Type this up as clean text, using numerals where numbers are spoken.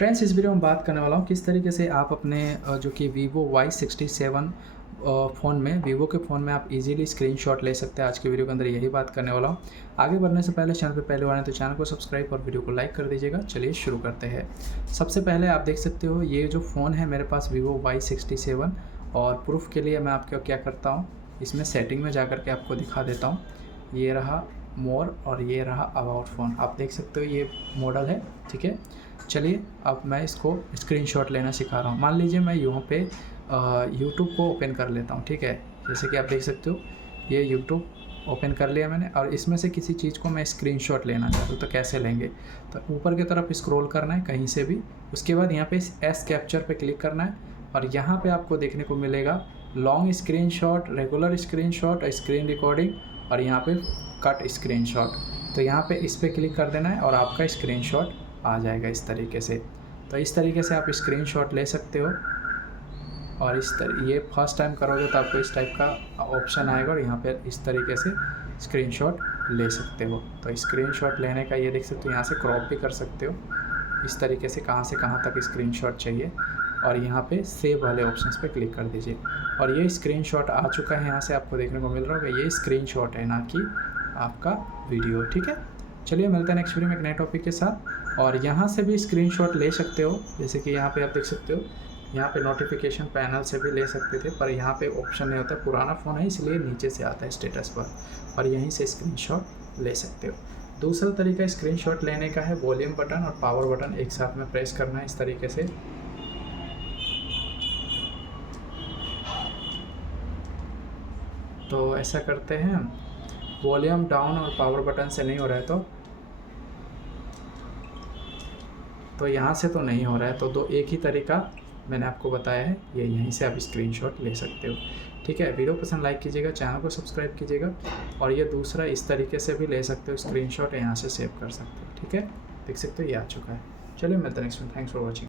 Friends, इस video में बात करने वाला हूँ किस तरीके से आप अपने जो कि वीवो Y67 फ़ोन में वीवो के फ़ोन में आप इजीली स्क्रीनशॉट ले सकते हैं। आज की वीडियो के अंदर यही बात करने वाला हूँ। आगे बढ़ने से पहले चैनल पे पहले बार आए तो चैनल को सब्सक्राइब और वीडियो को लाइक कर दीजिएगा। चलिए शुरू करते हैं। सबसे पहले आप देख सकते हो ये जो फ़ोन है मेरे पास वीवो Y67, और प्रूफ के लिए मैं आपको क्या करता हूँ, इसमें सेटिंग में जा कर के आपको दिखा देता हूँ। ये रहा मोर और ये रहा अबाउट फ़ोन, आप देख सकते हो ये मॉडल है। ठीक है, चलिए अब मैं इसको स्क्रीनशॉट लेना सिखा रहा हूँ। मान लीजिए मैं यहाँ पे यूट्यूब को ओपन कर लेता हूँ। ठीक है, जैसे कि आप देख सकते हो ये यूट्यूब ओपन कर लिया मैंने, और इसमें से किसी चीज़ को मैं स्क्रीनशॉट लेना चाहता हूँ तो कैसे लेंगे, तो ऊपर की तरफ स्क्रॉल करना है कहीं से भी, उसके बाद यहाँ पे एस कैप्चर पे क्लिक करना है, और यहाँ पे आपको देखने को मिलेगा long screenshot, regular screenshot, screen recording, और यहाँ पे कट स्क्रीनशॉट। तो यहाँ पे इस पर क्लिक कर देना है और आपका स्क्रीनशॉट आ जाएगा इस तरीके से। तो इस तरीके से आप स्क्रीनशॉट ले सकते हो, और ये फर्स्ट टाइम करोगे तो आपको इस टाइप का ऑप्शन आएगा, और यहाँ पे इस तरीके से स्क्रीनशॉट ले सकते हो। तो स्क्रीनशॉट लेने का ये देख सकते हो, यहाँ से क्रॉप भी कर सकते हो इस तरीके से, कहाँ से कहाँ तक स्क्रीनशॉट चाहिए, और यहाँ पे सेव वाले ऑप्शंस पे क्लिक कर दीजिए, और ये स्क्रीनशॉट आ चुका है। यहाँ से आपको देखने को मिल रहा होगा ये स्क्रीनशॉट है, ना कि आपका वीडियो। ठीक है, चलिए मिलते हैं नेक्स्ट वीडियो में एक नए टॉपिक के साथ। और यहाँ से भी स्क्रीनशॉट ले सकते हो, जैसे कि यहाँ पे आप देख सकते हो, यहाँ पे नोटिफिकेशन पैनल से भी ले सकते थे, पर यहाँ पे ऑप्शन नहीं होता, पुराना फ़ोन है इसलिए नीचे से आता है स्टेटस पर, और यहीं से स्क्रीनशॉट ले सकते हो। दूसरा तरीका स्क्रीनशॉट लेने का है, वॉल्यूम बटन और पावर बटन एक साथ में प्रेस करना है इस तरीके से। तो ऐसा करते हैं, वॉल्यूम डाउन और पावर बटन से नहीं हो रहा है तो यहाँ से तो नहीं हो रहा है, तो दो एक ही तरीका मैंने आपको बताया है, ये यहीं से आप स्क्रीनशॉट ले सकते हो। ठीक है, वीडियो पसंद लाइक कीजिएगा, चैनल को सब्सक्राइब कीजिएगा, और ये दूसरा इस तरीके से भी ले सकते हो स्क्रीनशॉट, यहाँ से सेव कर सकते हो। ठीक है, देख सकते हो ये आ चुका है। चलिए मिलते हैं नेक्स्ट में, थैंक्स फॉर वॉचिंग।